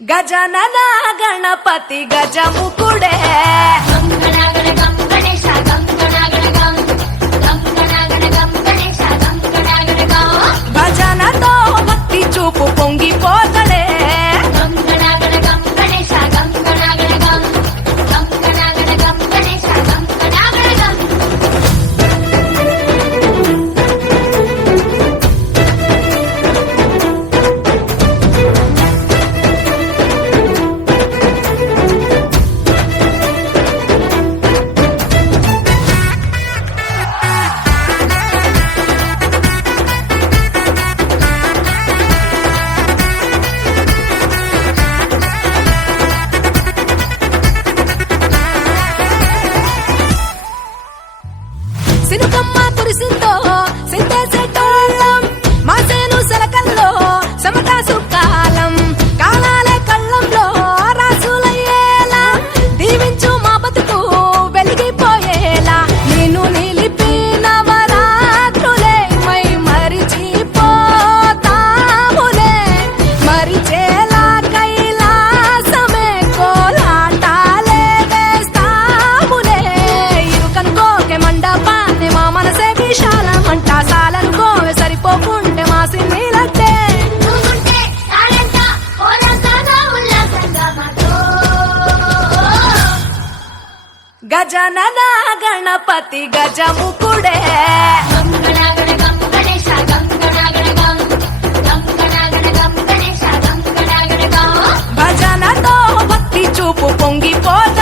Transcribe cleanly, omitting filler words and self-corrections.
గజనన గణపతి గజముకుడే భజనతో భక్తి చూపు పొంగిపోతడే సినుకమ్మ కురిసిందో సిద్ధేసేటోళ్ళం మాసేను సెలకల్లో సమతా సుకాలం కాలాలే కళ్ళంలో రాసులయ్యేలా దీవించు మా బతుకు వెలిగిపోయేలా నేను నిలిపిన వరాత్రులే మై మరిచిపోతాములే మరిచేలా కైలాసమే కోలాటాలే వేస్తాములే ఇరుకనుకోకే మండపా మా మనసే విశాలమంట సాలనుకోవే సరిపోకుంటే మా సిన్నీలట్టే గజనన గణపతి గజముకుడే భజనతో భక్తి చూపు పొంగిపోత